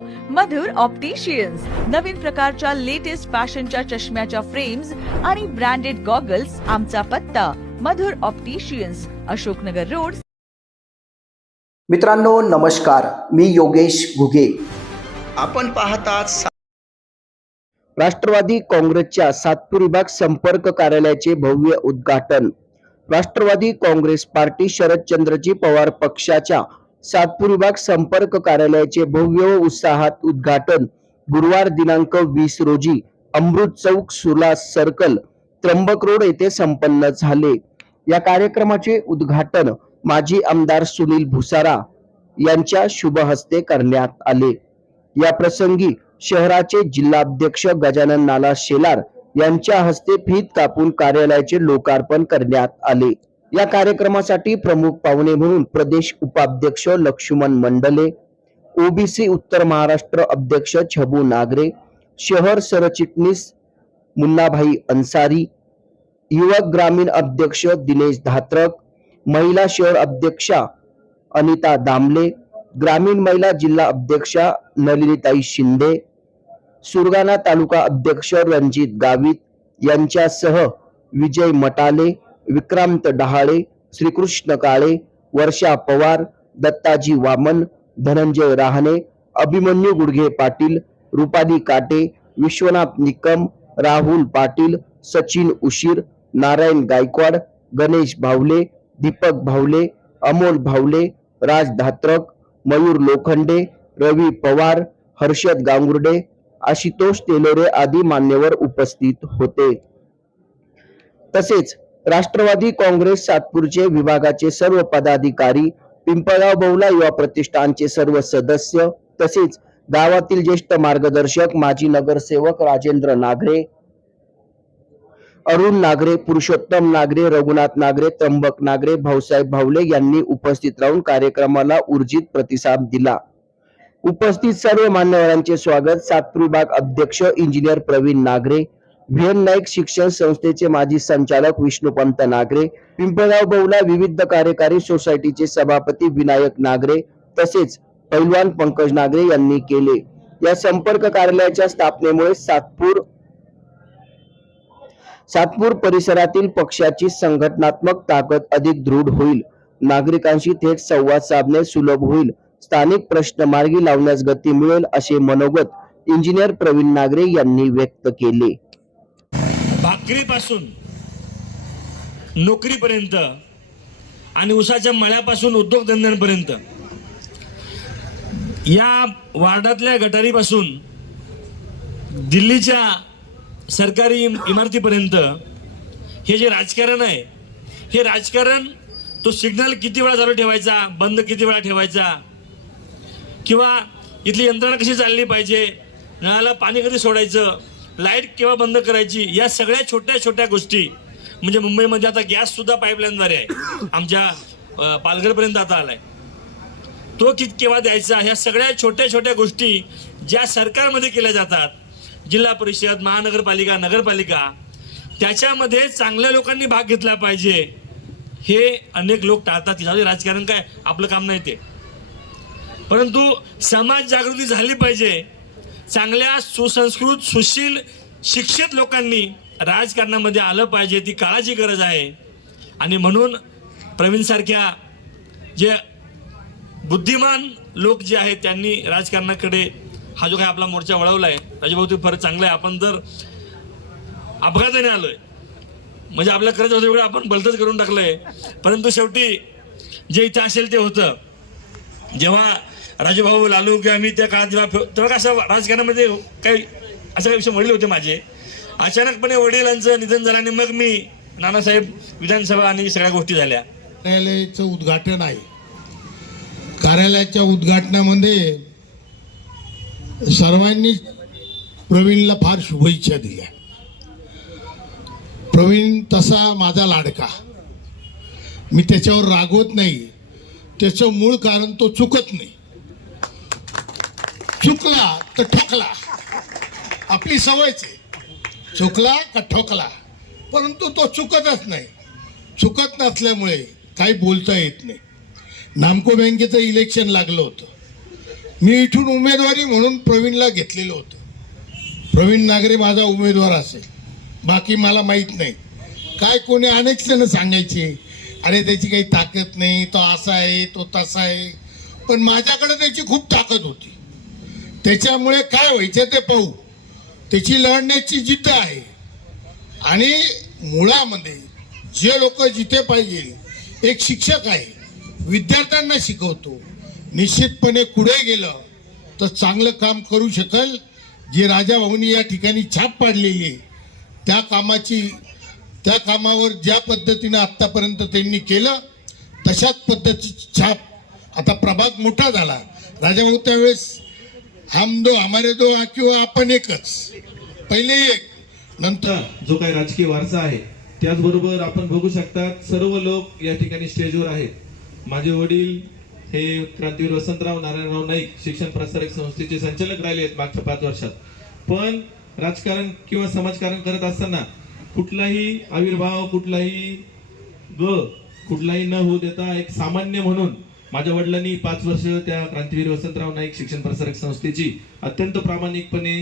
मधुर opticians नवीन प्रकारच्या latest फॅशनच्या चष्म्याच्या फ्रेम्स आणि ब्रँडेड गॉगल्स आमचा पत्ता मधुर ऑप्टिशियन्स अशोकनगर रोड. मित्रांनो नमस्कार. मी योगेश घुगे. आपण पाहतात राष्ट्रवादी काँग्रेसच्या सातपूर विभाग संपर्क कार्यालयाचे भव्य उद्घाटन. राष्ट्रवादी काँग्रेस पार्टी शरदचंद्रजी पवार पक्षाच्या सातपूर विभाग संपर्क कार्यालयाचे भव्य व उत्साहात उद्घाटन. गुरुवार दिनांक वीस रोजी अमृत चौक सुला सर्कल त्र्यंबक रोड येथे संपन्न झाले. या कार्यक्रमाचे उद्घाटन माजी आमदार सुनील भुसारा यांच्या शुभ हस्ते करण्यात आले. या प्रसंगी शहराचे जिल्हाध्यक्ष गजानन नाला शेलार यांच्या हस्ते फीत कापून कार्यालयाचे लोकार्पण करण्यात आले. या कार्यक्रमासाठी प्रमुख पाहुणे म्हणून प्रदेश उपाध्यक्ष लक्ष्मण मंडले ओबीसी उत्तर महाराष्ट्र अध्यक्ष छबू नागरे शहर सरचिटणीस मुन्नाभाई अन्सारी युवक ग्रामीण अध्यक्ष दिनेश धात्रक महिला शहर अध्यक्षा अनिता दामले ग्रामीण महिला जिल्हा अध्यक्षा नलिनीताई शिंदे सुरगाणा तालुका अध्यक्ष रणजित गावित यांच्यासह विजय मटाले विक्रांत डहाळे श्रीकृष्ण काळे वर्षा पवार दत्ताजी वामन धनंजय राहणे अभिमन्यू गुडघे पाटील रुपाली काटे विश्वनाथ निकम राहुल पाटील सचिन उशीर नारायण गायकवाड गणेश भावले दीपक भावले अमोल भावले राज धात्रक मयूर लोखंडे रवी पवार हर्षद गांगुर्डे आशुतोष तेलोरे आदी मान्यवर उपस्थित होते. तसेच राष्ट्रवादी काँग्रेस सातपूरचे विभागाचे सर्व पदाधिकारी पिंपळगाव बहुला युवा प्रतिष्ठानचे सर्व सदस्य तसेच गावातील ज्येष्ठ मार्गदर्शक माजी नगरसेवक राजेंद्र नागरे अरुण नागरे पुरुषोत्तम नागरे रघुनाथ नागरे त्र्यंबक नागरे भाऊसाहेब भावले यांनी उपस्थित राहून कार्यक्रमाला ऊर्जित प्रतिसाद दिला. उपस्थित सर्व मान्यवरांचे स्वागत सातपूर विभाग अध्यक्ष इंजिनियर प्रवीण नागरे व्हीएन नाईक शिक्षण संस्थेचे माजी संचालक विष्णुपंत नागरे पिंपळगाव बहुला विविध कार्यकारी सोसायटीचे सभापती विनायक नागरे तसेच पैलवान पंकज नागरे यांनी केले. या संपर्क कार्यालयाच्या स्थापनेमुळे सातपूर सातपूर परिसरातील पक्षाची संघटनात्मक ताकद अधिक दृढ होईल. नागरिकांशी थेट संवाद साधणे सुलभ होईल. स्थानिक प्रश्न मार्गी लावण्यास गती मिळेल असे मनोगत इंजिनियर प्रवीण नागरे यांनी व्यक्त केले. भाकरीपासून नोकरीपर्यंत आणि उसाच्या मळ्यापासून उद्योगधंद्यांपर्यंत. या वार्डातल्या गटारीपासून दिल्लीच्या सरकारी इम- इमारतीपर्यंत हे जे राजकारण आहे हे राजकारण तो सिग्नल किती वेळा चालू ठेवायचा बंद किती वेळा ठेवायचा किंवा इथली यंत्रणा कशी चालली पाहिजे नळाला पाणी कधी सोडायचं लाइट केव्हा बंद करायची या सगळ्या छोट्या छोट्या गोष्टी. म्हणजे मुंबईमध्ये आता गॅस सुद्धा पाईपलाईनद्वारे आहे. आमच्या पालघरपर्यंत आता आलाय. तो कित केव्हा द्यायचा? ह्या सगळ्या छोट्या छोट्या गोष्टी ज्या सरकारमध्ये केल्या जातात जिल्हा परिषद महानगरपालिका नगरपालिका त्याच्यामध्ये चांगल्या लोकांनी भाग घेतला पाहिजे. हे अनेक लोक टाळतात. राजकारण काय? आपलं काम नाही ते. परंतु समाज जागृती झाली पाहिजे. चांगल्या सुसंस्कृत सुशील शिक्षित लोकांनी राजकारणामध्ये आलं पाहिजे ती काळाची गरज आहे. आणि म्हणून प्रवीणसारख्या जे बुद्धिमान लोक जे आहेत त्यांनी राजकारणाकडे हा जो काही आपला मोर्चा वळवला आहे राजभाऊ ते फार चांगलं आहे. आपण तर अपघाताने आलोय म्हणजे आपल्या खरंच होतं वेगळं आपण बलतच करून टाकलंय. परंतु शेवटी जे इथे असेल ते होतं. जेव्हा राजूभाऊ लालू किंवा मी त्या काळात जेव्हा तेव्हा कसं राजकारणामध्ये काही असं काही विषय वडील होते माझे. अचानकपणे वडिलांचं निधन झालं आणि मग मी नानासाहेब विधानसभा आणि सगळ्या गोष्टी झाल्या. कार्यालयाचं उद्घाटन आहे. कार्यालयाच्या उद्घाटनामध्ये सर्वांनी प्रवीणला फार शुभेच्छा दिल्या. प्रवीण तसा माझा लाडका. मी त्याच्यावर रागवत नाही. त्याचं मूळ कारण तो चुकत नाही. चुकला तर ठोकला. आपली सवयच आहे. चुकला का ठोकला. परंतु तो चुकतच नाही. चुकत नसल्यामुळे काही बोलता येत नाही. नामको बँकेचं इलेक्शन लागलं होतं. मी इथून उमेदवारी म्हणून प्रवीणला घेतलेलं होतं. प्रवीण नागरे माझा उमेदवार असेल. बाकी मला माहीत नाही. काय कोणी अनेक जण सांगायचे अरे त्याची काही ताकद नाही. तो असा आहे तो तसा आहे. पण माझ्याकडे त्याची खूप ताकद होती. त्याच्यामुळे काय व्हायचं ते पाहू. त्याची लढण्याची जिद्द आहे. आणि मुळामध्ये जे लोक जिथे पाहिजे एक शिक्षक आहे विद्यार्थ्यांना शिकवतो. निश्चितपणे पुढे गेलं तर चांगलं काम करू शकेल. जे राजाभाऊनी या ठिकाणी छाप पाडलेली आहे त्या कामाची त्या कामावर ज्या पद्धतीनं आत्तापर्यंत त्यांनी केलं तशाच पद्धतीची छाप. आता प्रभाग मोठा झाला. राजाभाऊ त्यावेळेस हम दो हमारे दो किंवा आपण हो, एकच. पहिले एक. नंतर. जो काही राजकीय वारसा आहे त्याचबरोबर आपण बघू शकतात सर्व लोक या ठिकाणी स्टेजवर आहेत. माझे वडील हे क्रांतीवीर वसंतराव नारायणराव नाईक शिक्षण प्रसारक संस्थेचे संचालक राहिले आहेत मागच्या पाच वर्षात. पण राजकारण किंवा समाजकारण करत असताना कुठलाही आविर्भाव कुठलाही ग कुठलाही न होऊ देता एक सामान्य म्हणून माझ्या वडिलांनी पाच वर्ष त्या क्रांतीवीर वसंतराव नाईक शिक्षण प्रसारक संस्थेची अत्यंत प्रामाणिकपणे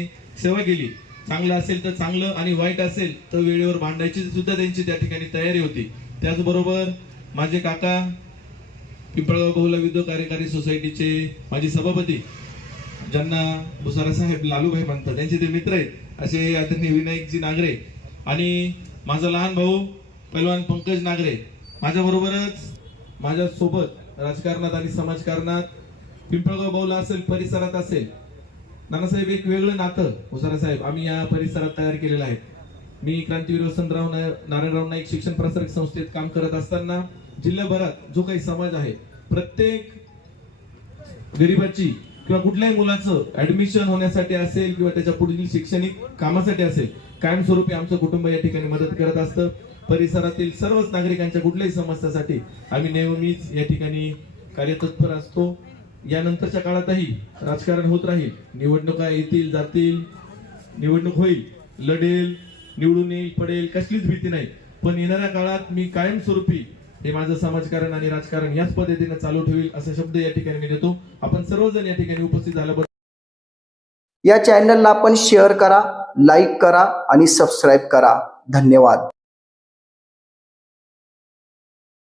सेवा केली. चांगलं असेल तर चांगलं आणि वाईट असेल तर वेळेवर भांडायची सुद्धा त्यांची त्या ठिकाणी तयारी होती. त्याचबरोबर माझे काका पिंपळगाव बहुला विद्युत कार्यकारी सोसायटीचे माजी सभापती ज्यांना भुसारा साहेब लालूभाई म्हणतात त्यांचे ते मित्र आहेत. असे आदरणीय विनायकजी नागरे आणि माझा लहान भाऊ पैलवान पंकज नागरे. माझ्याबरोबरच माझ्यासोबत राजकारणात आणि समाजकारणात पिंपळगाव बहुला असेल परिसरात असेल नानासाहेब एक वेगळं नातं उसारा साहेब. आम्ही या परिसरात तयार केलेलं आहे. मी क्रांतीवीर वसंतराव नारायणराव नाईक शिक्षण प्रसारक संस्थेत काम करत असताना जिल्ह्याभरात जो काही समाज आहे प्रत्येक गरीबाची किंवा कुठल्याही मुलाचं ऍडमिशन होण्यासाठी असेल किंवा त्याच्या पुढील शैक्षणिक कामासाठी असेल कायमस्वरूपी आमचं कुटुंब या ठिकाणी मदत करत असतं. परिसरातील सर्वच नागरिकांच्या कुठल्याही समस्यासाठी आम्ही नेहमीच या ठिकाणी कार्यतत्पर असतो. यानंतरच्या काळातही राजकारण होत राहील. निवडणुका येतील जातील निवडणूक होईल लढेल निवडून येईल पडेल कसलीच भीती नाही. पण येणाऱ्या काळात मी कायमस्वरूपी हे माझं समाजकारण आणि राजकारण याच पद्धतीने चालू ठेवील असा शब्द या ठिकाणी मी देतो. आपण सर्वजण या ठिकाणी उपस्थित झाल्याबद्दल या चॅनलला आपण शेअर करा लाईक करा आणि सबस्क्राईब करा. धन्यवाद.